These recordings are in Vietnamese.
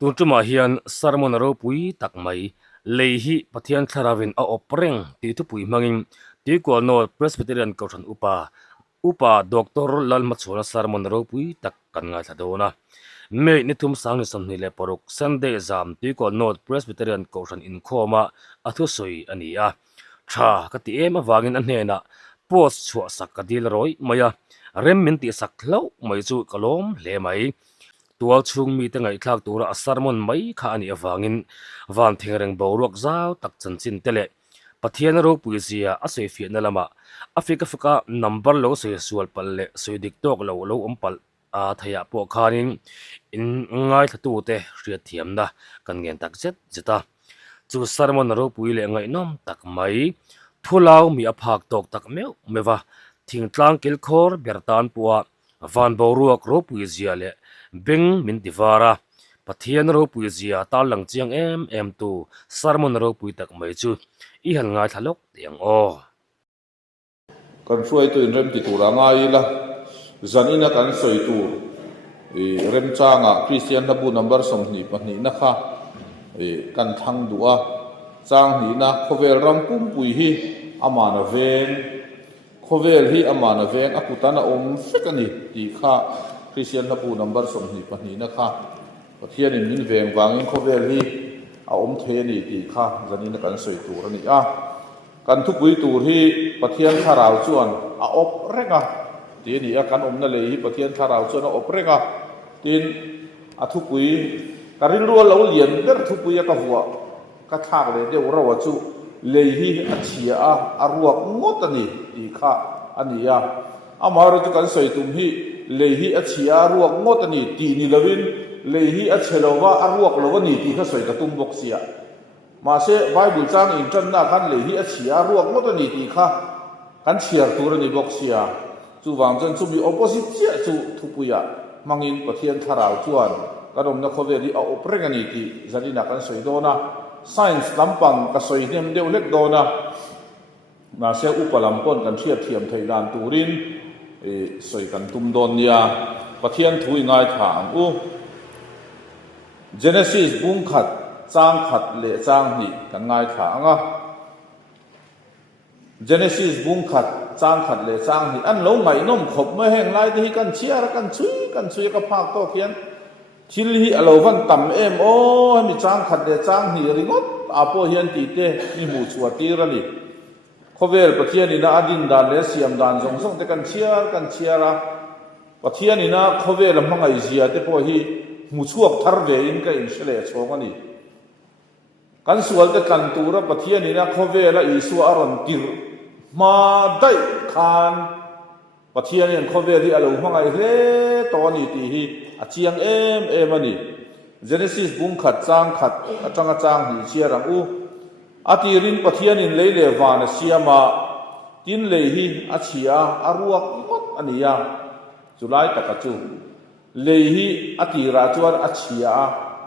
Tuntuma hian sermon ro pui takmai leihi pathian tharawin a opreng ti thu pui mangin ti ko no presbyterian kausan upa doctor lalma chona sermon ro pui tak kan nga thadona me ni thum sang ni som ni le poruk sunday zam ti ko no presbyterian kausan in khoma athu soi ani a tha ka ti em awangin an hena post chua sak ka dil roi maya rem min ti sak hlo mai chu kalom hle mai tual chung mi te ngai thlak tura a sermon mai kha ani awangin van thingreng boruak zau tak chanchin tele pathian ro puizia a sei fi na lama afrika fika number lo sei sual palle sei dik tok lo ompal a thaya po khanin in ngai thatu te ria thiam na kan ngen tak zet zeta chu sermon ro puile ngai nom tak mai thulau mi a phak tok tak meu mewa thingtlang kilkhor bertan puwa van boruak ro puizia le beng min divara pathian ro puizia tal lang chiang em tu sermon ro pui tak mai chu i hal ngai thalok tiang o kan suai tu in rem ti tu ra ngai la zanina kan soi tu rem changa christian na bu number som ni pa ni na kha kan thang duwa chang ni na khovel ram pum pui hi amana ven khovel hi amana ven akutana om fekani ti kha christian na bu number som ni pa ni na kha pathian in min veng wangin khovel hi a om the ni ti kha zanina kan soi tu ra ni a kan thu pui tur hi pathian tharau chuan a op renga ti ni a kan omna le hi pathian tharau chuan a op renga tin a thu pui karil ro lo lian der thu pui ka huwa ka thak le de ro wa chu le hi a chia a ruak ngot ani ti kha ani ya amaro chu kan soi tum hi le hi a chia ruak ngot ani ti ni lovin le hi a chelowa a ruak lo ni ti kha soi ka tum bok sia mà sẽ Bible trang in chân na kan le hi a chia ruak ngot ani ti kha kan chiar tur ni bok sia chu wang chân chu bi opposite chia chu thu puya mangin pathian tharau chuan karom na khove ri a opreng ani ti zanina kan soi do na science lampang ka soi nem deu lek do na mà sẽ upalam pon kan thiam thiam thei dan turin soi kan tum don nia pathian thui ngai thang u Genesis bung khat chang khat le chang ni kan ngai tha anga Genesis bung khat chang khat le chang ni an lo ngai nom khop ma heng lai hi kan chiar kan chui ka phak to khian thil hi alo van tam em o mi chang khat le chang ni ringot apo hian ti te ni mu chua ti ra ni khovel pathian ina adin dan le siam dan jong song te kan chiara pathian ina khovel mangai zia te po hi mu chuak thar ve in ka in sele chong ani kan sual te kan tura pathian ina khovela isu aron tir ma dai khan pathian in khoveli alo mangai hle to ni ti hi achiang em ani Genesis bung khat atanga chang hi chiarang u atirin pathian in leile wana siama tin le hi achia aruak ngot ania julai takachu le hi atira chuan achia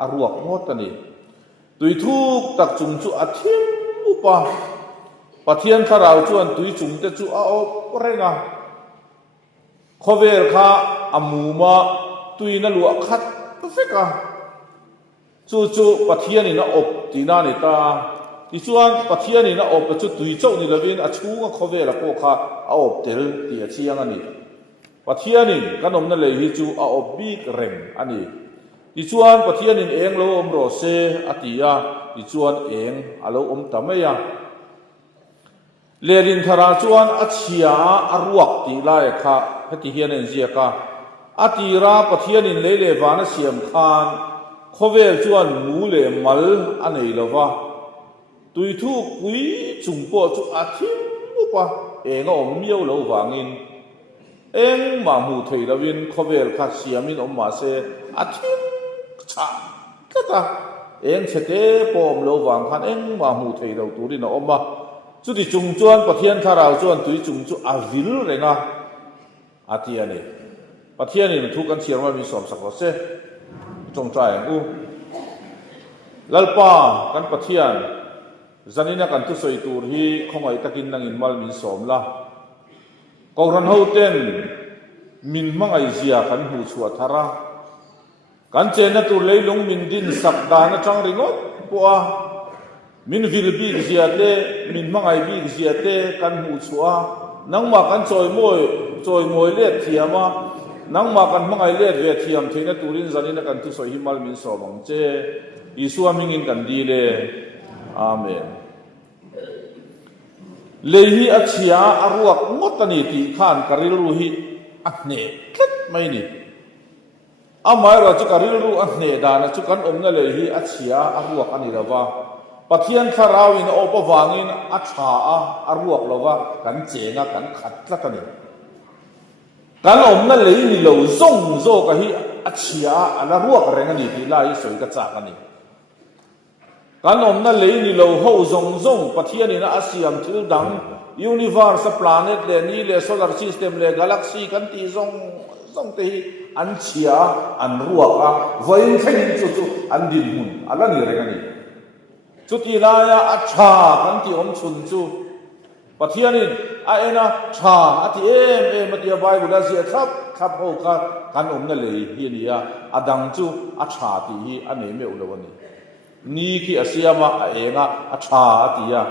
aruak ngot ani tui thuk tak chung chu athim upa pathian tharau chuan tui chung te chu a op renga khover kha amuma tui na lu khat feka chu pathian ina op tina ni ta ti chuan pathian ina op chu tui chau ni lovin a chunga khover a po kha a op tel ti a chiang ani pathian in kanom na le hi chu a op bik reng ani ti chuan pathian in eng lo om ro se atia ti chuan eng alo om tameya lerin thara chuan achia aruak ti lai kha heti hian en zia ka atira pathian in lele wana siam khan khovel chuan mu le mal anei lova tui thu pui chungpo chu athim upa eng om miau lo wangin eng ma mu thei lovin khovel kha siamin om ma se athim cha kata eng chete pom lo wang khan eng ma mu thei lo turin oma chu di chung chuan pathian tharau chuan tui chung chu avil renga atiani pathian in thu kan chiar ma mi som sak se chong trai u lalpa kan pathian zanina kan tu soi tur hi khongai takin nang in mal min som la kauran ho ten min mangai zia kan hu chua thara kan chen na tur leilung min din sak da na chang ringot puwa min vil bi ziate min mangai bi ziate kan mu chua nang ma kan choi moi le thiama nang ma kan mangai le ve thiam theina turin zanina kan tu soi himal min so bang che isua mingin kan di le amen lehi achia aruak ngotani ti khan karil ru hi ahne khet mai ni amai ro chu karil ru ahne da na chu kan omna lehi achia aruak ani rawa pathian tharawin opa wangin acha a aruak lawa kan chenga kan khat tlatani kan omna lehi ni lo zong zo ka hi achia ala ruak rengani ti lai soi ka cha kani kan omna lei ni lo ho zong zong pathian ina asiam thil dang universe planet le ni le solar system le galaxy kan ti zong zong te hi an chia an ruaka voin theng chu an din mun ala ni regani chu ti la ya acha kan ti om chun chu pathian in a ena cha ati em ati bible asia thap ho ka kan omna lei hi ni ya adang chu acha ti hi ane me ulawani ni ki asiama a enga acha atia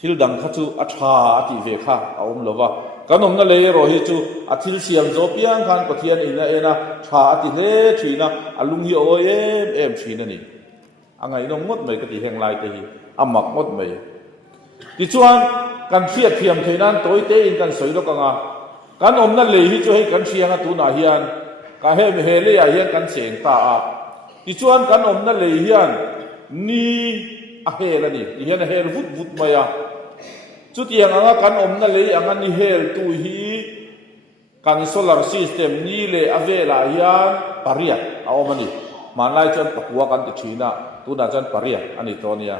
thil dang kha chu acha ati ve kha a om lova kanom na le ro hi chu a thil siam zo piang khan pathian ina ena tha ati le thina alung hi o em thina ni angai no ngot mai ka ti heng lai te hi amak ngot mai ti chuan kan thiat thiam theinan toi te in kan soi lo ka nga kan om na le hi chu hei kan thianga tu na hian ka he me he le ya hian kan cheng ta a ti chuan kan om na le hian ni a hel ani ti hian a hel vut maya chu tiang anga kan om na le anga ni hel tu hi kan solar system ni le avela hian pariat a omani manlai chan pakua kan ti thina tu na chan pariat ani tonia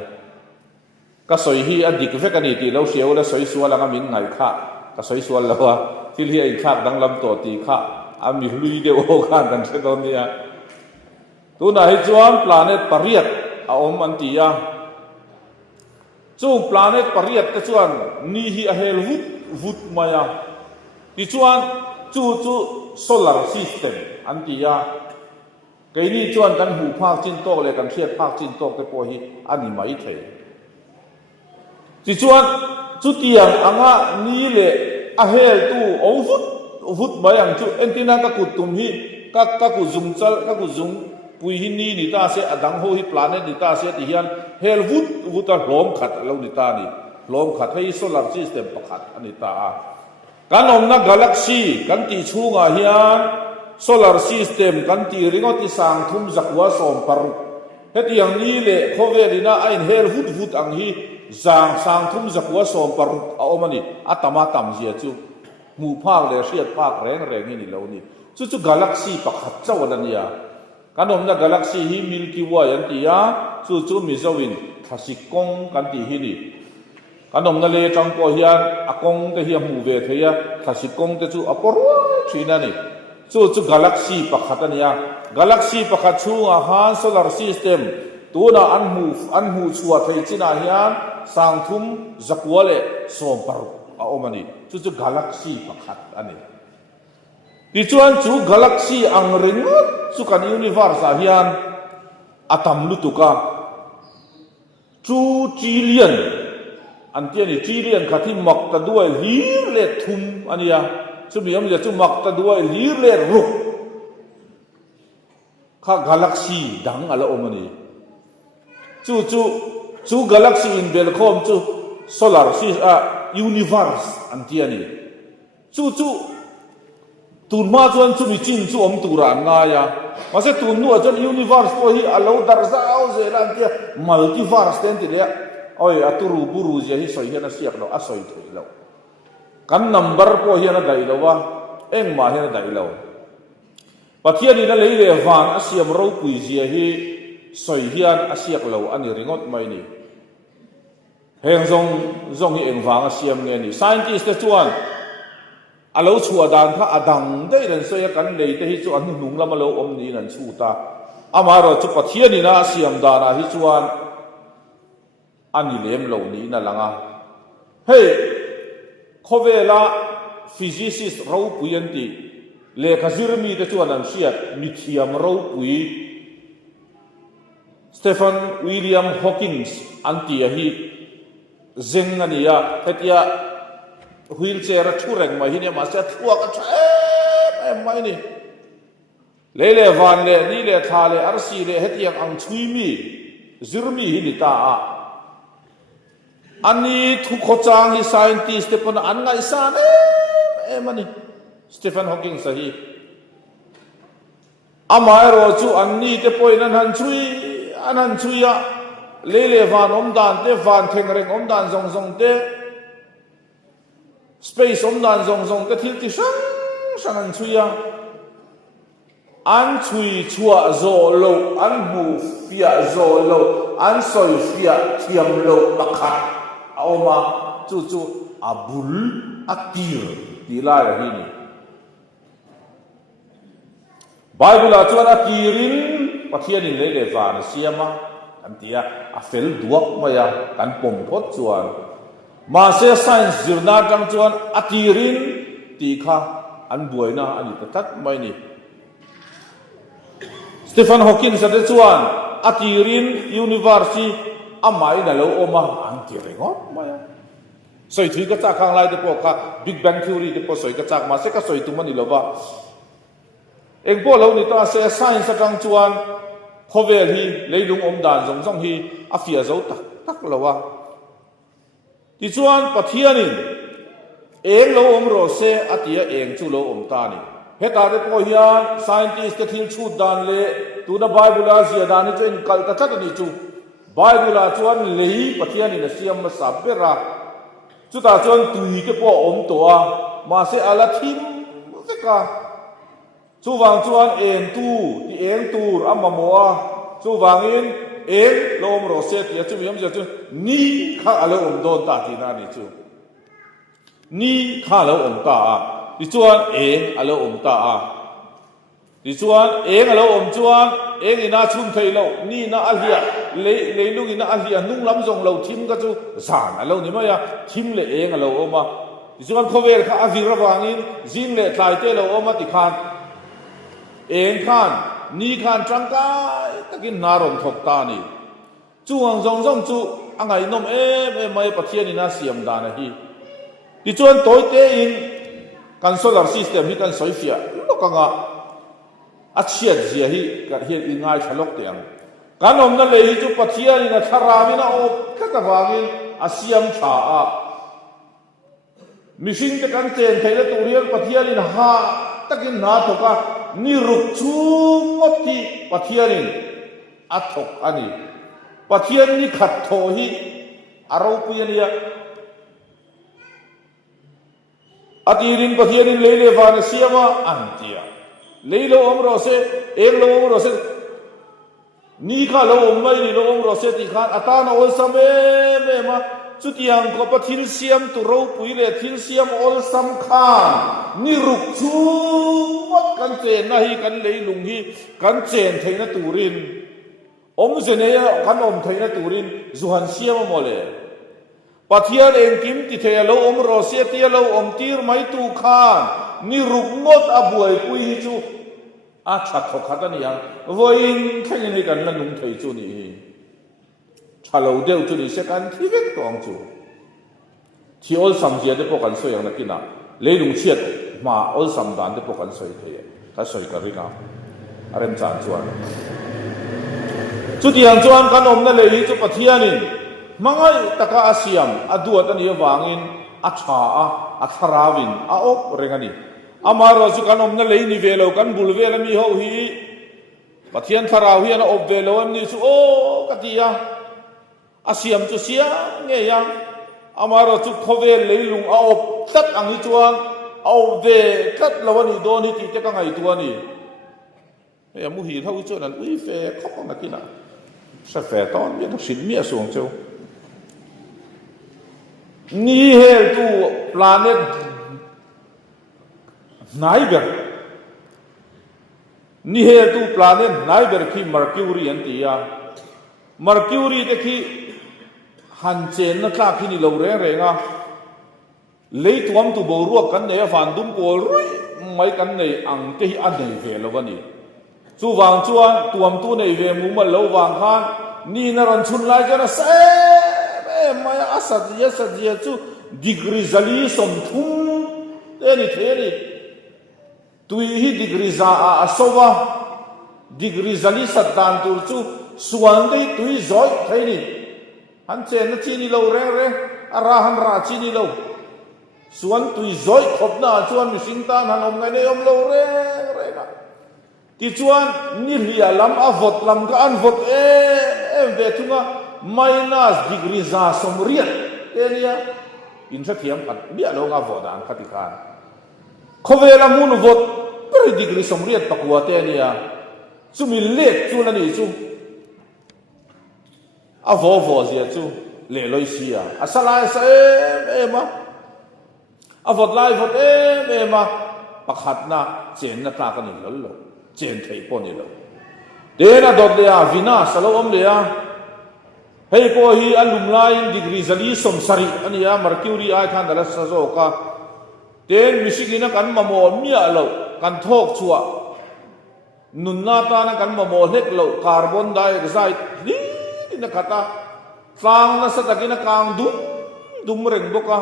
ka soi hi a dik vek ani ti lo siau la soi sual anga min ngai kha ka soi sual lawa til hi ai khak dang lam to ti kha a mi hlui de o khan kan se tonia tu na hi chuan planet pariat a om an tia chu planet pariat te chuan ni hi a hel vut maya ti chuan chu solar system an tia ke ni chuan kan hu phak chin tok le kan thiat phak chin tok te po hi ani mai thei ti chuan chu tiang anga ni le a hel tu ong vut bayang chu entina ka kutum hi ka ku zung chal ka ku zung pui hi ni ta se adang ho hi planet ni ta se ti hian hel vut a hlom khat lo ni ta ni hlom khat hei solar system pakhat ani ta a kan om na galaxy kan ti chunga hian solar system kan ti ringo ti sang thum zakwa som paru hetiang ni le khovelina ain hel vut ang hi sang thum zakwa som paru a omani atama tam zia chu mu phak le riat phak reng ni lo ni chu galaxy pakhat chawalania kanom na galaxy hi Milky Way an tia chu mi zawin thasikong kan ti hi ni kanom na le tang ko hian akong te hi mu ve theya thasikong te chu aporo thina ni chu galaxy pakhat ania galaxy pakhat chu a han solar system tuna an mu chua thei china hian sangthum zakwale som paru a omani chu galaxy pakhat ani ti chuan chu galaxy ang ringot chu kan universe a hian atam lutuka chu trillion antiani trillion khathi makta duai lir le thum ania chu miam le chu makta duai lir le ruk kha galaxy dang ala omani chu galaxy in belkhom chu solar system universe antiani chu tunma chuan chu mi chin chu om tura nga ya mase tun nu chuan universe ko hi alo dar zau ze lan tia multiverse ten ti le oi aturu buru je hi soi hian a siak lo a soi thei lo kan number ko hian a dai lo wa eng ma hian a dai lo pathian ina lei le van a siam ro pui je hi soi hian a siak lo ani ringot mai ni heng zong hi eng wang a siam nge ni scientist te chuan alo chua dan kha adang dei ren soya kan lei te hi chu an nung lama lo om ni nan chu ta ama ro chu pathian ina siam dana hi chuan ani lem lo ni na langa hey khovela physicist ro puyanti le khazirmi te chuan an siat mi thiam ro pui Stephen William Hawkins antia hi zeng ania hetia wheelchair a thureng mai hi ne ma sa thuak a em mai ni le van le ni le tha le arsi le hetiang ang chui mi zirmi hi ni ta a ani thu khochang hi scientist te pon an ngai san em ani Stephen Hawking sahi amai ro chu an ni te poin an han chui ya le van om dan te van theng reng om dan zong te space om dan zong te thil ti sang an chui ya an chui chua zo lo an bu fia zo lo an soi fia thiam lo bakha oma chu abul atir ti la hi ni Bible a chuan atirin pathian in le van siama antia a fel duak maya kan pom phot chuan ma se science zirna tang chuan atirin ti kha an buaina ani tatat mai ni Stephen Hawking sa te chuan atirin university amai na lo oma anti rengot maya soi thui ka cha khang lai te po kha big bang theory te po soi ka chak ma se ka soi tu mani lo ba eng po lo ni ta se science tang chuan khovel hi leilung om dan zong hi afia zo tak lawa ti chuan pathianin eng lo om ro se atia eng chu lo om ta ni heta de po hian scientist te thil chu dan le tu na bible a zia dan ni chen kal ta chat ni chu bible a chuan lei pathianin a siam ma sa bera chu ta chuan tui ke po om to a ma se ala thim ka chu wang chuan en tu ti eng tur amamoa chu wangin eng lom ro se ti chu yam chu ni kha alo om don ta ti na ni chu ni kha lo om ta a ti chuan eng alo om ta a ti chuan eng alo om chuan eng ina chum thei lo ni na alia le lung ina alia nung lam zong lo thim ka chu zan alo ni ma ya thim le eng alo oma ti chuan khover kha avira wangin zin le tlai te lo oma ti khan eng khan ni khan trangkai takin narom thok ta ni chuang zong chu angai nom mai pathian ina siam dan hi ti chuan toy te in kan solar system hi kan soifia lokanga achiat zia hi kan hi ingai thalok tiang kan om na le hi chu pathian ina tharamina op ka ta wangin asiam tha a mishing te kan chen thele turial pathian in ha takin na thoka ni ruk chung ti pathianin athok ani pathian ni khat tho hi aro puya atirin pathianin leile van siama antia leilo omro se elo omro se ni kha lo mai ni lo omro se ti khan atana ol same me ma chutiang ko pathil siam tu ro pui le thil siam ol sam khan ni ruk chu wat kan chen na hi kan leilung hi kan chen theina turin om zene ya kan om theina turin zuhan siam mole pathian eng kim ti the lo om ro se ti lo om tir mai tu khan ni ruk ngot abuai pui hi chu a that tho khat ani yang voin khain ni kan la nung thei chu ni chalo deu chu ni se kan thi vek tong chu thi ol sam je de po kan so yang na kina leilung chiat ma ol sam dan de po kan soi the ta soi ka ri na arem chan chuan chu tiang chuan kan om na le hi chu pathianin mangai taka asiam aduat ani wangin a tha a tharawin a op rengani amaro chu kan om na le ni velo kan bul vel mi ho hi pathian tharaw hi ana op velo ni chu o katia asiam chu sia nge yang amaro chu khovel leilung a op tat angi chuan au ve tat lawani don hi ti te ka ngai tuani e mu hi thau chu nan ui fe khop na kina sa fe ton ye no sin mi asung chu ni hel tu planet naiber ni hel tu planet naiber ki mercury antia mercury te ki han chen na tla khi ni lo re nga lei tuam tu bo ruak kan ne van dum pol rui mấy căn này ăn cái ăn này về lâu vậy chú vàng chuan tuam tu này về mù mà lâu vàng khan ni na ron chun lai cho nó sẽ mày asat ya chú degree zali som thum thế đi tui hi degree za a asova degree zali sat dan tu chú suan đây tui zoi thế đi hắn chen nó chi ni lâu re ara han ra chi ni lâu suan tui zoi khop na chuan mi sing tan han om ngai nei om lâu re na ti chuan ni ria lam a vot lam ka an vot em ve thunga minus degree za som riat enia in sa thiam khat bia lo nga vot an khatikan khovela mun vot per degree som riat pakwa te nia chumi let chu na ni chu a vo zia chu le loi sia asala sa em a vot lai vot em pakhat na chen na ta ka ni lo chen thei po ni lo de na dot le a vina salo om le a hei po hi alum lai degree zali som sari ania mercury ai khan dala sa zo ka ten misigina kan mamo mia lo kan thok chua nun na ta na kan mamo hek lo carbon dioxide ni na kata tlang na sa takina kang dum reng boka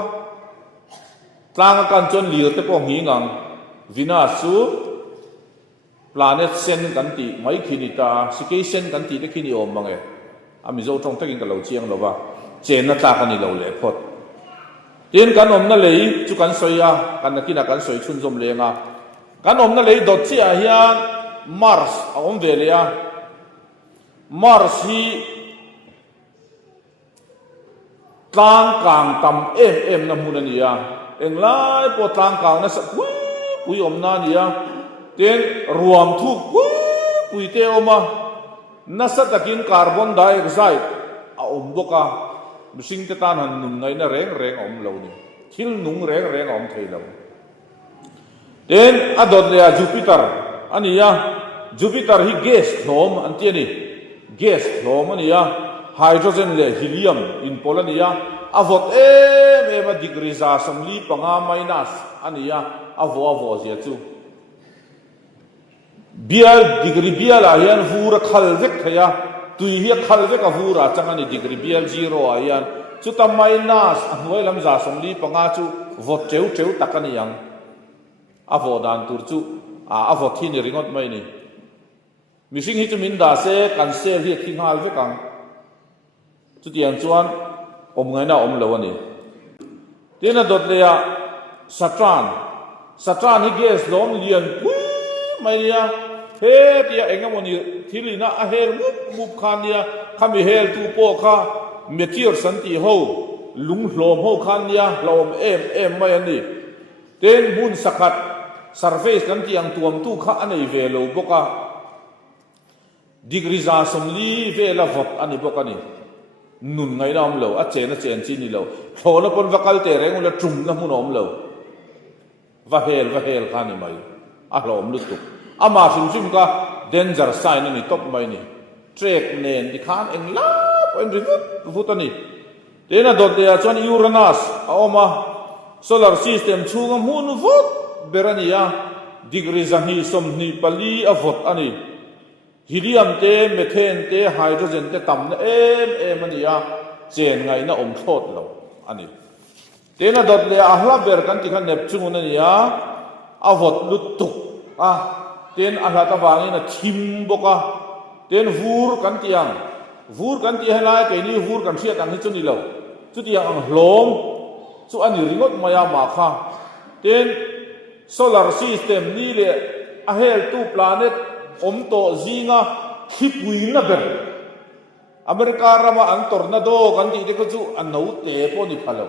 tlang kan chon lir te po hingang vina su planet sen kan ti mai khinita sikei sen kan ti te khini om mange ami zo tong takin ka lo chiang lo ba chen na ta kan ni lo le phot tin kan om na lei chu kan soya kan na kina kan soi chun zom le nga kan om na lei dot chi a hian mars a om ve le a mars hi tlang kang tam em na mun ani a eng lai po tlang kang na sa pui om na ni a ten ruam thu pui te oma nasa takin carbon dioxide a om boka mising te tan han num ngai na reng om lo ni thil nung reng om thei lo ten adot le jupiter ania jupiter hi gas hlom an ti ni gas hlom ania hydrogen le helium in polania avot em degree za samli panga minus ania avo zia chu bial degree bial ayan vura khalvek thaya tui hi khalvek a vura changani degree bial zero ayan chuta minus anoi lam za somli panga chu vot cheu takani yang avo dan tur chu avo thi ni ringot mai ni mishing hi chu min da se kan sel hi thing hal ve kang chu tiang chuan om ngai na om lo ani tena dot le ya satran hi gas lom lian mai ya he tia engamoni thilina a hel mup khan ya khami hel tu po kha meteor santi ho lung hlom ho khan ya lom em mai ani ten mun sakhat surface kan tiang tuam tu kha anei ve lo boka degree za somli ve la vot ani boka ni nun ngai nam lo a chen chi ni lo thola pon vakal te reng la trum na mun om lo va hel khani mai a hlom lu tu ama sim ka danger sign ni top mai ni trek nen di khan eng la point rivut ani tena dot ya chon uranus a oma solar system chunga mun vot berania degree zahi som ni pali a vot ani helium te methane te hydrogen te tam na em ani ya chen ngai na om thot lo ani tena dot le ahla ber kan ti khan neptune ani ya a vot lut tuk ten ahla ta wangi na thim boka ten vur kan ti halai ke ni vur kan sia kan hi chu ni lo chu ti ang hlom chu ani ringot maya ma kha ten solar system ni le a hel tu planet om to zinga khipui na ber america rama ang tornado kan ti de ko chu anau te po ni phalo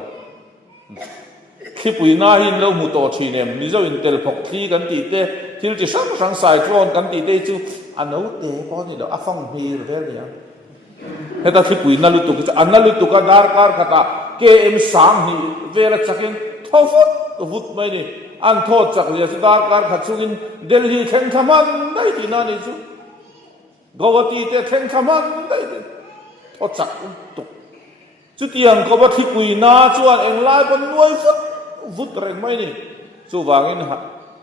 khipui na hin lo mu to thinem ni zo in tel phok thi kan ti te thil chi sang cyclone kan ti te chu anau te po ni lo afang hir vel ya heta khipui na lu tu ka analu tu ka dar kar khata km sang hi vela chakin thofot vut mai ni an thot chak le dar kar khachungin delhi theng thaman dai ti na ni chu gawati te theng thaman dai thot chak tu chu tiang ko ba khipui na chuan eng lai pon nuai vut reng mai ni chu wangin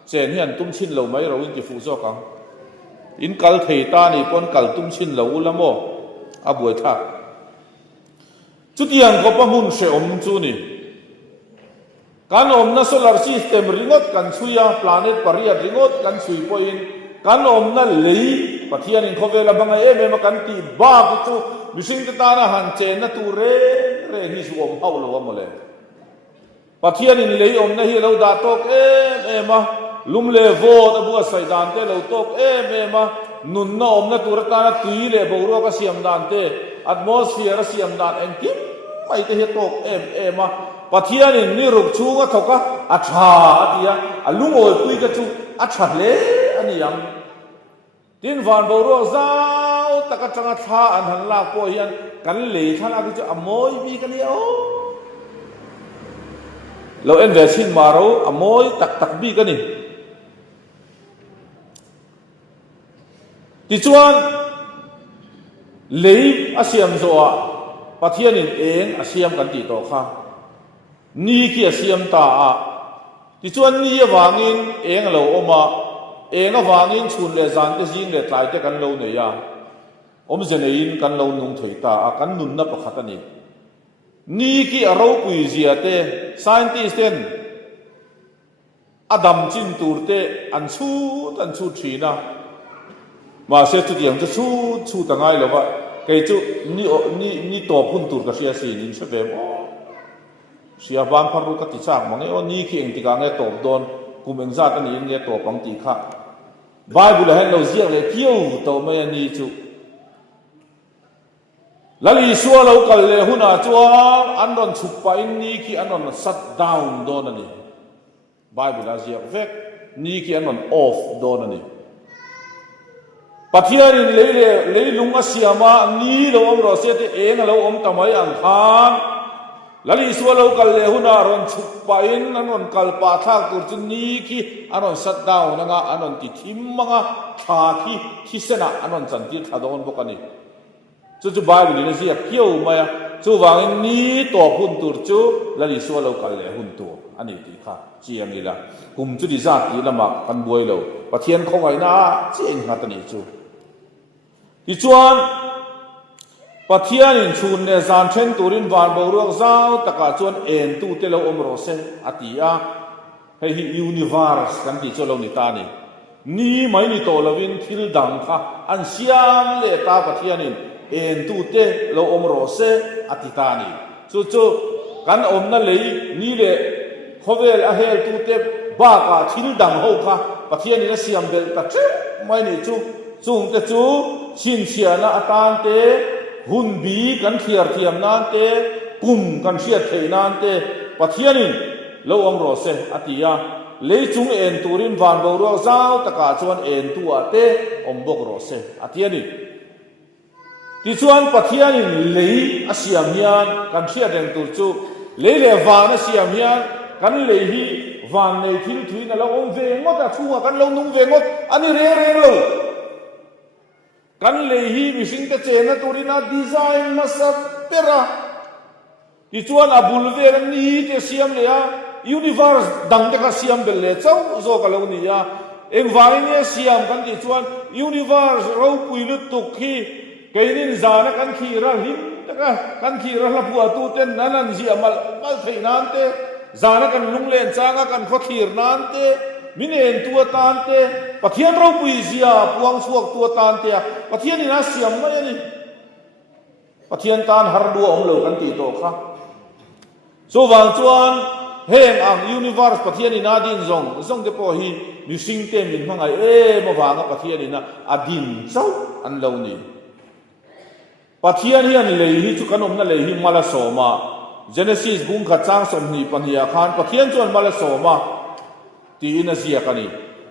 chen hian tum chin lo mai ro in ti fu zo kang in kal thei ta ni pon kal tum chin lo ulamo a buai tha chu tiang ko pa mun se om chu ni kan om na solar system ringot kan chuya planet paria ringot kan chui poin kan om na lei pathian in khovela banga em kan ti ba ku chu mising ta na han chen na tu re hi su om hau lo mo le pathian in lei om na hi lo da tok em lum le vo da bu sai dan te lo tok em nun na om na tur ta na tui le bo ro ka siam dan te atmosphere siam dan en kim mai te he tok em pathian in ni ruk chu nga thoka a tha atia a lung oi pui ka chu a tha le ani yang tin van bo ro zau taka changa tha an han la po hian kan le thana ki chu amoi bi kan ni o lo en ve sin maro amoi tak bi kan ni ti chuan lei asiam zo a pathian in eng asiam kan ti to kha ni ki asiam ta a ti chuan ni awangin eng lo oma eng awangin chhun le zan te jing le tlai te kan lo ne ya om zenein kan lo nung thei ta a kan nun na pakhat ani ni ki aro pui zia te scientist ten adam chin tur te an chu thina mà sẽ chút điểm chút tầng ai là vậy cái chút ni tổ phun tur cái xe xin sẽ về mò xe van phát ruột cái tí sang mà nghe ni khi anh tí cả nghe tổ đòn cùng anh ra cái ni nghe tổ bằng tí khác Bible là hết lâu riêng là kiêu tổ mấy ni chú là lý xua lâu cả lệ hun à chúa anh đòn chụp bài ni khi anh đòn shut down đòn này Bible là riêng vek ni khi anh đòn off đòn này pathian in lấy lung asiama ni lo om ro se te eng lo om tamai ang khan lali suwa lo kal le huna ron chup pa in anon kal pa thak tur chu ni ki anon shut down nga anon ti thim manga tha ki sena anon chan ti thadon bokani chu bible ni sia kiau maya chu wangin ni to phun tur chu lali suwa lo kal le hun tu ani ti kha chiang ni la kum chu di za ti lama kan buai lo pathian khongai na cheng hatani chu ti chuan pathian in chun ne zan then turin van bo ruak zau taka chuan en tu te lo om ro se atia hei hi universe kan ti chu lo ni ta ni mai ni to lovin thil dang kha an siam le ta pathian in en tu te lo om ro se atita ni chu kan om na lei ni le khovel a hel tu te ba ka thil dang ho kha pathian in siam bel ta che mai ni chu chung te chu chin chiana atan te hun bi kan thiar thiam nan te kum kan thiat thei nan te pathianin lo om ro se atia leichung en turin van bo ro zau taka chuan en tu ate om bok ro se atiani ti chuan pathianin lei asiam hian kan thiat reng tur chu lei le van asiam hian kan lei hi van nei thil thuin lo om ve ngot a chunga kan lo nung ve ngot ani re lo kan le hi mishing te chena turina design masat pera ti chuan abul ve ni te siam le a universe dang te ka siam bel le chau zo ka lo ni ya eng wang ni siam kan ti chuan universe ro pui lu tuk khi keinin zana kan khi ra him te ka kan khi ra la pu tu ten nanan ji amal mal thei nan te zana kan lung len changa kan kho thir nan te minen tua tan te pathian ro pui zia puang suak tua tan te pathian ina siam mai ni pathian tan har du om lo kan ti to kha so wang chuan heng ang universe pathian ina din zong te po hi mi sing te min mangai mo wanga pathian ina adin chau an lo ni pathian hian le hi chu kanom na le hi mala soma genesis bung kha chang som ni pania khan pathian chuan mala soma ti ina zia kani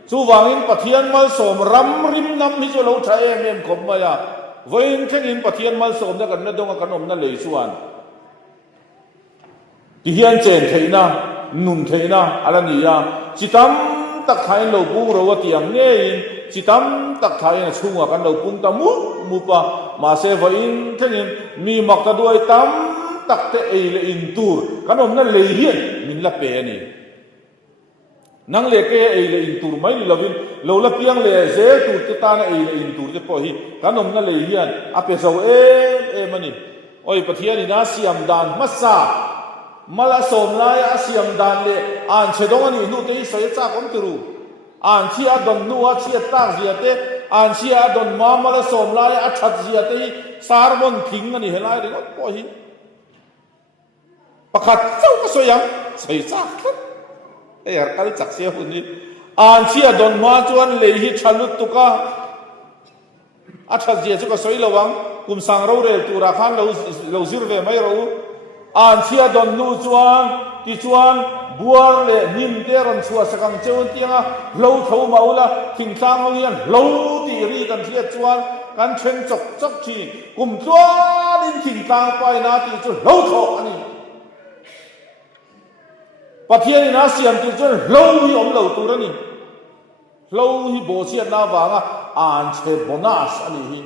chu wangin pathian mal som ram rim nam hi zo lo tha em khom maya voin khenin pathian mal som da kan na donga kanom na le chuan ti hian chen theina nun theina alania chitam tak thain lo bu ro wa tiang nge in chitam tak thain chunga kan lo pung ta mu pa ma se voin khenin mi mak ta duai tam tak te ei le in tur kanom na le hian min la pe ni นังเลเกไอเลอินตูร์ไม่นี่ลวินโลละเพียงเลเซตูร์ติตานะไอเลอินตูร์จะพอฮีกันอมนั่นเลยเฮียนอาเปสาวมันนี่โอ้ยปะเทียนี่นะเสียมดานมัสซามาละสมลายอาเสียมดานเลอ่านเชดงอันนี้นู่นที่สายจากผมตรูอ่านที่อดอนนัวที่ตากเสียเตอ่านที่อดอนมาละสมลายอาชัดเสียเตสารบนพิงอันนี้เห็นไรเด็กพอฮีประคัดเจ้าก็สวยยังสายจากไอ้ยกัลจักเสียคนนี้อ่านที่อดอนมาจวนเลยฮิชัลุตุกะอาชัดเสียจุกสวยระวังกุมสังเราเรตุราขันเราซิรเวไม่รู้อ่านที่อดอนนูจวนที่จวนบัวเล่นิมเตรันชัวสกังเจ้าเตียงเราเท่าเมาละทิ้งทางเอาเงี้ยเราตีรีกันที่จวนกันเชนจกทีกุมจวนทิ้งทางไปนาทีจนเราเท่าอันนี้ประเทศนี้นะเสียงที่จนเราหิอมเราตัวนี้เราหิโบเชียนนาวางอ่านเชบอนัสอันนี้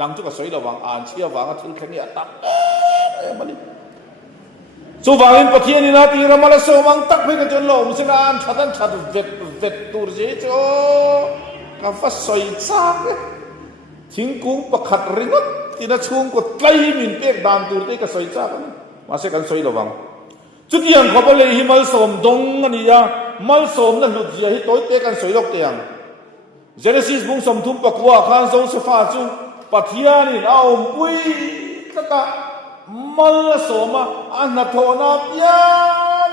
ดังจุกสวยระวังอ่านเชียวางทิ้งแค่นี้ตักมันนี่สุวรรณประเทศนี้นะที่เรามาเลเซียวังตักไปกันจนเราไม่ใช่อ่านชัดเวทตัวเจ้าก็ฟัดสวยซักทิ้งกุ้งประคัดริงที่น่าชุ่มก็ไกลมินเปียกดานตัวเจ้าก็สวยซักมาเสกันสวยระวังจุดยังเขาบอกเลยฮิมัลสมดงอันนี้ยามัลสมนั่นหลุดเสียฮิโต้เตกันสวยดอกเตียงเจเนซิสบุ้งสมทุมปะกัวข้างโซเซฟาจูปะเทียนี่เอาปุยตะกะมัลสมอันนัทโนาเปีย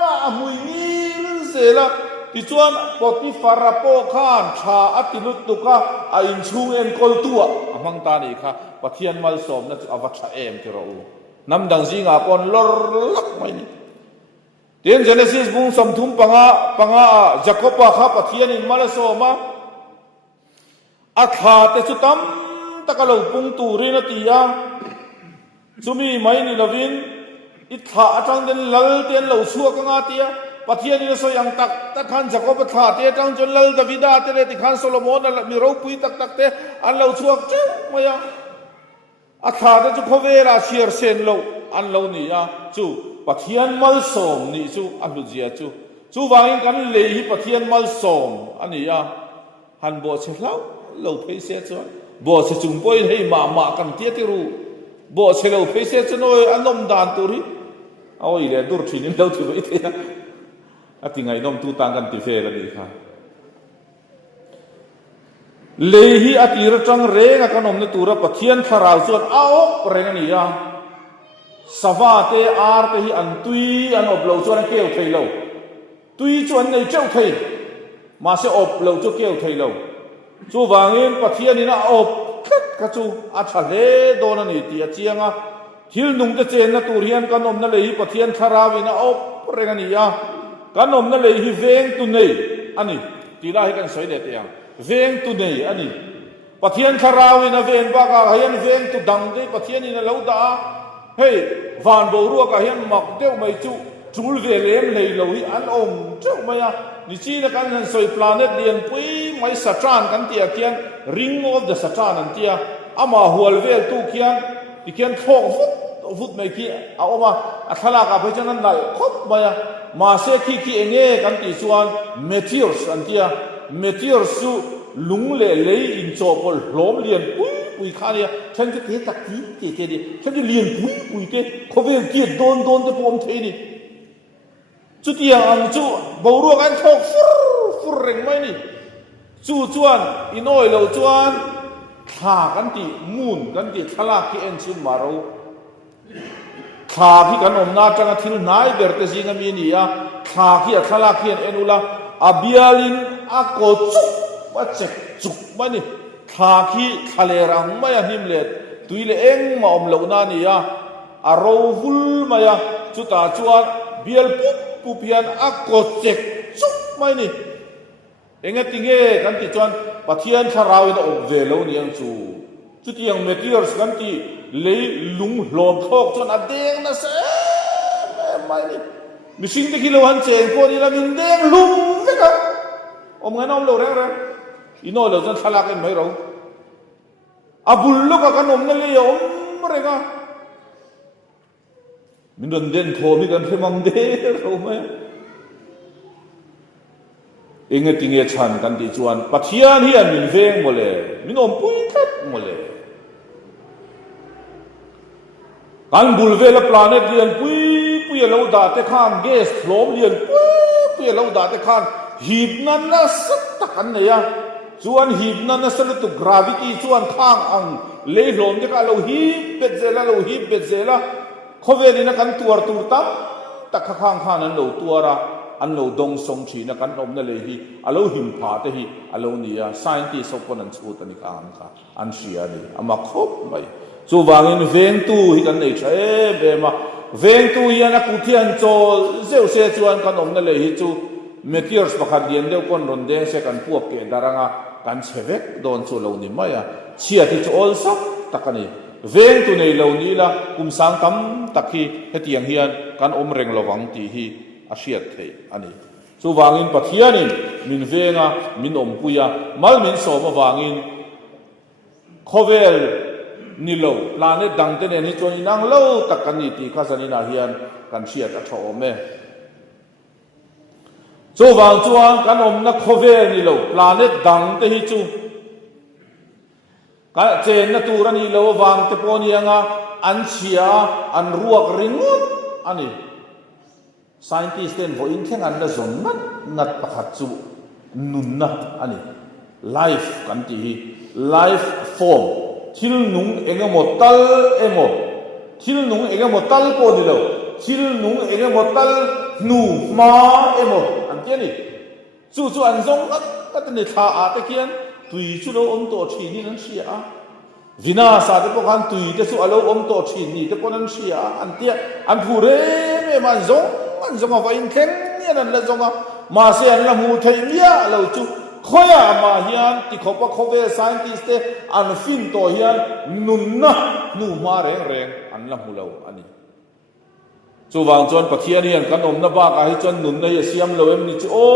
นะมุยนี่เสละที่ชวนปฏิฟาราโปขานชาอัติลุตุกะอินชูเอ็นกอลตัวมังตานี่ค่ะปะเทียนมัลสมนั่นอวัชเอ็มที่เรานำดังซิงาปอนลอลักไม่นี่เดียนเจเนซิสบุ้งสมทุมปังจักรปะข้าปะเทียนอินมาลโซมาอาคาเตสุตัมตะกะเลาปุงตูรีนตียาสุมีไม่นี่ลวินอิทธาจังเดนลลเตียนเหลาชัวกังอาเตียปะเทียนนี่สยังตักตะขันจักรปะทาเตียจังจนลลดาวิดาเตเลติขันโซโลมอนมีรูปุยตักเตอันเหลาชัวเจ้ามายังอาคาเตจุโคเวราเชียร์เซนเหลาอันเหลานี่ยาจูปะเทียนมัลสมนี่จูอันลุเจียจูวางกันเลยฮิปะเทียนมัลสมอันนี้ยาหันบ่เชลาเราเพย์เสียจวนบ่เชจุงปอยให้มากันเตี้ยที่รู้บ่เชลาเพย์เสียจวนโอ้ยอันนมดานตุรีเอาอีเดียดูทีนี้เราถือไว้เถอะอะติงไงนมตูตังกันติเฟกันดีค่ะเลยฮิอติระจังเร่งกันนมในตัวปะเทียนขราวส่วนเอาเร่งนี่ยาสวาเตอาร์เตฮิอันตุยอันอบเหลาจวนเกี่ยวไทยเหลาตุยจวนในเจ้าไทยมาเสอบเหลาเจ้าเกี่ยวไทยเหลาจูวางเงินปะเทียนี่นะอบกระจูอาชาเลโดนนี่ตีเจียงฮิลนุ่งจะเจนนะตูเรียนกันนมนั่นเลยปะเทียนคาราวินะอบเร่งนี่ยากันนมนั่นเลยฮิเวงตุนนี่อันนี้ตีได้ให้กันสวยเด็ดยังเวงตุนนี่อันนี้ปะเทียนคาราวินะเวงบ้ากาเฮียนเวงตุดังได้ปะเทียนี่นะเหลาดาเฮ้ยวานโบรัวกาเฮียนหมักเดียวไม่จูลเวเลมเลยเหลาฮิอันอมเจ้าไม่นี่จีนกันสวยพลาเน็ตเลียนปุยไม่สัจานกันเตียเกียน ring of the สัจานันเตียอามาหัวเวลตู้เกียนที่เกียนทอกฟุตไม่ขี้เอามาอัคลากาเพจันนั้นไหลคบมาเสกขี้เองกันที่ส่วน meteors อันเตีย meteors สูลุงเล่เลยอินโจบอลล้อมเลียนปุยข้าเนี่ยฉันจะเทตักทีเทดิฉันจะเลียนปุยเทเขาเวลเกียโดนจะพอมเทนี่จุดยังจูบรัวกันทอกฟุเร่งไม่นี่จูจวนอินโอยเราจวนขากันที่มูนกันที่ทลากที่เอ็นชิมมาเราขาที่กันอมนาจังทิลนายเบอร์เตซิงามีนี่อะขาที่ทลากที่เอ็นอุลาอาบิอาลินอาโกจุกว่าเจ็กจุกไม่นี่ขาที่ทะเลรังไม่หิมเล็ดตุยเลเองมาอมเหล่านานี่อะอาราวฟุลไม่อะจุดตาจวนเบียลปุ๊บผู้เพียนอักโกเจ็กจุกไม่นี่เองติงกันที่จวนปะเทียนคาราวินอบเวลนี่ยังจุดยังเมทีร์สกันที่เลยลุงหลอมทอกจนอเด้งนะเซ่ไม่นี่มิชิงที่กิโลหันเจงพอดีละมินเด้งลุงสิครับอมเงินอมเราแรงอินโน่เราจนทะลักกันไม่รู้อาบุลลูกกันอมนั่นเลยอมอะไรกันมินโดนเด่นโทมีกันเพื่อมังเดรู้ไหม inge tinge chan kan ti chuan pathian hi an min veng mole min om pui that mole kan bul vela planet lian pui lo da te khan gas flom lian pui lo da te khan hip nan na sat ta kan ne ya chuan hip nan na sat tu gravity chuan khang ang le hlom te ka lo hip bet zela khovelina kan tuar tur tam ta khang khan an lo tuara an lo dong song china kan om na le hi alo him pha te hi alo nia scientist of an chu ta ni ka an sia ni ama khop mai chu wangin veng tu hi kan nei thae be ma veng tu hi ana ku thian chol zeu se chuan kan om na le hi chu meteors pakhat dian deu kon ron de se kan puak ke daranga kan chevek don chu lo ni maya chia ti chu ol sak takani veng tu nei lo ni la kum sang tam takhi hetiang hian kan om reng lowang ti hi asiat thei ani chu wangin pathianin min venga min om puya mal min soma wangin khovel ni lo planet dang te ne ni chon inang lo takani ti khasanina hian kan siat a tho me chu wang chuan kan om na khovel ni lo planet dang te hi chu ka chen na turani lo wang te ponianga an chia an ruak ringut ani scientist ten vo in theng an la zon nat pakhat chu nun na ani life kan ti hi life form thil nung engemaw tal emo thil nung engemaw tal po ni lo thil nung engemaw tal nu ma emo an ti ni chu an zong at ni tha a te kian tui chu lo om to thi ni nan sia a vina sa te po kan tui te chu alo om to thi ni te po nan sia an tia an phure me man zong an zong a in theng ni an la zong a ma se an la mu thei mia lo chu khoya ma hian ti khopa khove scientist te an fin to hian nun na nu ma reng an la mu lo ani chu wang chuan pathian hian kan om na ba ka hi chuan nun na ya siam lo em ni chu o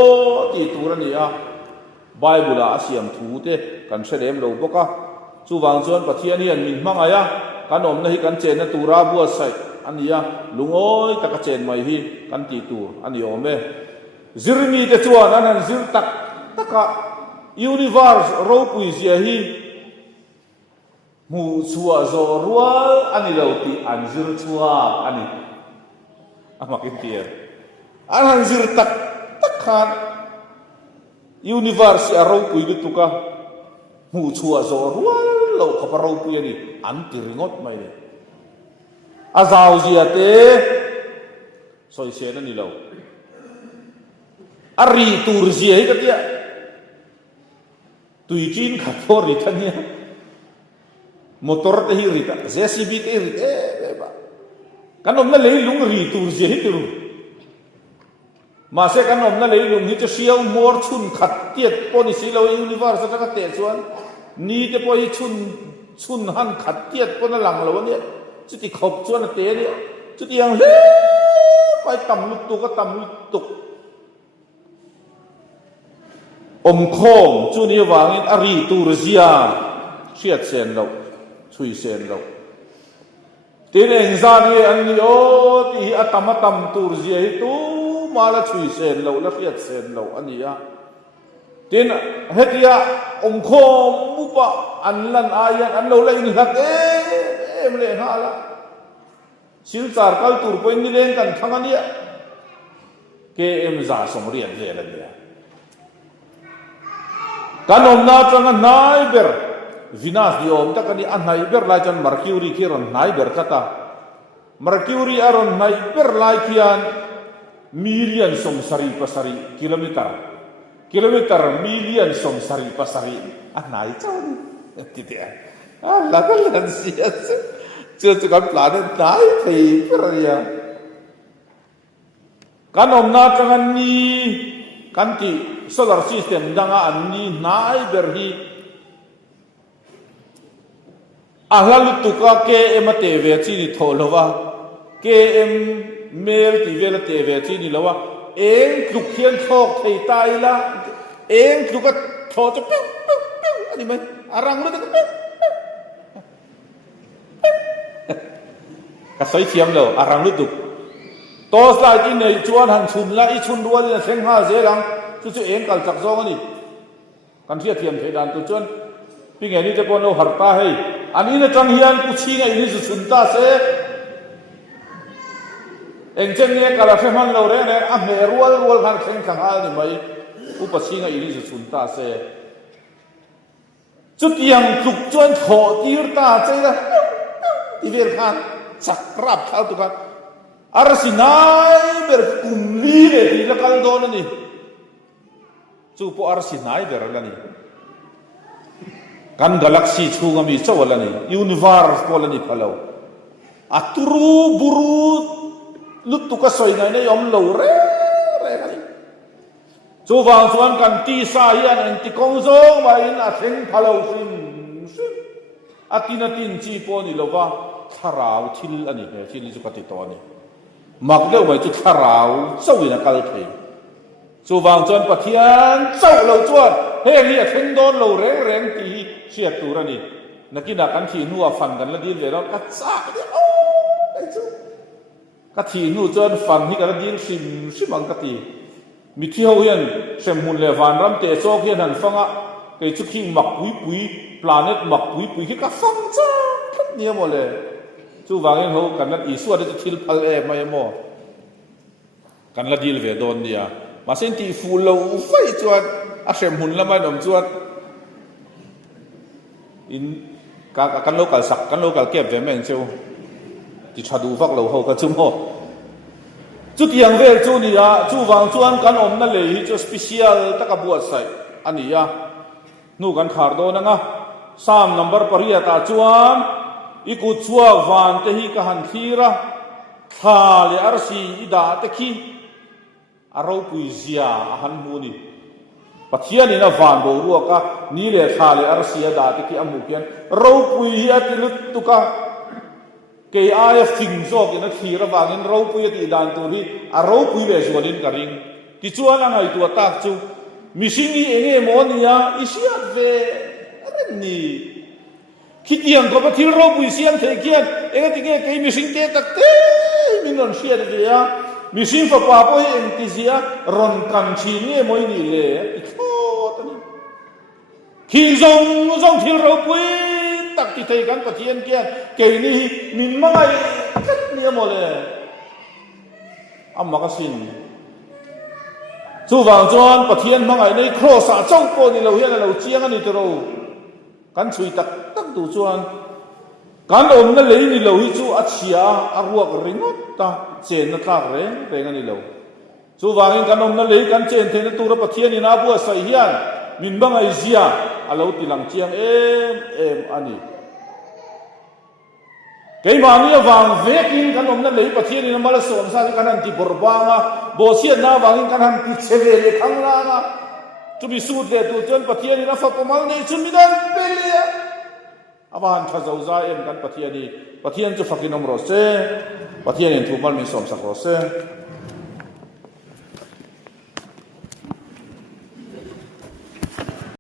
ti tur ani a bible a siam thu te kan serem lo boka chu wang chuan pathian hian min hmanga ya kan om na hi kan chen na tura bua sai ania lungoi taka chen mai hi kan ti tur ani ome zirmi te chuan an zir tak taka universe ro pui zia hi mu chua zo rual ani lo ti an zir chua ani amakin tier an zir tak takhan universe a ro pui gitu ka mu chua zo rual lo khaparo pui ani an ti ringot mai ni azau zia te soi se na ni lo ari tur zia hi ka tia tui chin khat for ri thania motor te hi ri ta jcb te ri e ba kanom na lei lung ri tur zia hi tur ma se kanom na lei lung hi che siau mor chun khat tiet poni si lo universe ta ka te chuan ni te po hi chun han khat tiet pon lang lo ni chu ti khop chuan te ni chu ti ang le pai tam lut tu ka tam lut tu om khom chu ni wangin ari tur zia chiat sen lo chui sen lo tin eng za ni an ni o ti atamatam tur zia hi tu mala chui sen lo la chiat sen lo ania tin hetia om khom mupa an lan ayan an lo lai ni hak em le hala sil char kal tur poin ni len kan thangania ke em za som rian le la dia kanom na changa naiber vinas di om takani an naiber la chan mercury kiron naiber kata mercury aron naiber la kian million som sari pasari kilometer million som sari pasari an nai chawni titia la kan sia chu kan planet nai thei peria kanom na changa ni kanti solar system danga anni nai berhi ahal tuka ke emate ve chi ni tholowa ke em mel ti vela te ve chi ni lawa eng kluk khian thok thei tai la eng kluka tho cho ani mai arang lu ka ka sai thiam lo arang lu tu tos lai ti nei chuan han chun la i chun rual na thleng ha ze lang chu eng kal chak zong ani kan ria thiam thei dan tu chuan pi nge ni te pon lo har ta hei ani na tang hian ku chi ngai ni zu chun ta se eng chen nge kala fe man lo re ne a me rual han thleng thang al ni mai u pa chi ngai ni zu chun ta se chút yang trục chuan thọ tir ta chơi ra ti ver khan chak rap khal tu kan arsinai ber kumli le ti la kal don ni chu po arsinai ber la ni kan galaxy chunga mi chawala ni universe pola ni phalo aturu buru lutu ka soi nai ne yom lo re ni chu wang chuan kan ti sa hian an ti kong zong mai in a thleng phalo sim atina tin chi po ni lova tharau thil ani he thil chu ka ti to ni mak deuh mai chu tharau chawin a kal thei chu wang chuan pathian chau lo chuan he ni a thleng don lo reng ti siat tur ani nakina kan thi nu a fan kan la din ve lo ka cha ni o ai chu ka thi nu chuan fan hi ka din sim ang ka ti mi thi ho hian sem hun le van ram te chok hian han fanga ke chu king mak pui planet mak pui hi ka fang cha thot nia mo le chu wangin ho kan la i suat de thil phal e mai mo kan la dil ve don nia ma sen ti fu lo fai chuan a sem hun lamai nom chuan in kan lo kal sak kan lo kal kep ve men chu ti thadu vak lo ho ka chu mo chút yang vel chu ni a chu wang chuan kan om na le hi chu special taka buat sai ani ya nu kan khar do na nga sam number pariya ta chuan iku chua van te hi ka han thira tha le arsi ida te khi aro pui zia a han mu ni pathian ina van bo ru ka ni le tha le arsi ida te khi amu kian ro pui hi atilut tu ka ke ai fing zok ina thira wangin ro pui ti dan tu ri a ro pui le zonin ka ring ti chuan angai tu tak chu mishing hi enge monia isiat ve ni khitiang ko pathil ro pui siam the kian enga tinge ke mishing te tak te minon siat ve ya mishing fa pa po eng ti zia ron kan chi nge moi ni le ti thot ani khi zong thil ro pui tak ti thei kan pathian kian ke ni min mangai kat nia mo le amma ka sin chu wang chuan pathian mangai nei cross a chau po ni lo hian lo chiang ani tro kan chui tak du chuan kan om na lei ni lo hi chu a chia a ruak ringot ta chen na tlak reng ani lo chu wangin kan om na lei kan chen the na tur pathian ina bu sai hian min bangai zia alo tilang chiang em ani cái mà nia vàng vekin kan om na lei pathian ina mala som sa kan an ti borbanga bo sian na wangin kan han ti cheve le khang la na tu bi sut le tu chen pathian ina fa komal nei chun mi dan pelia awan tha zo za em kan pathian chu fakin om ro se pathian in thu mal min som sak ro se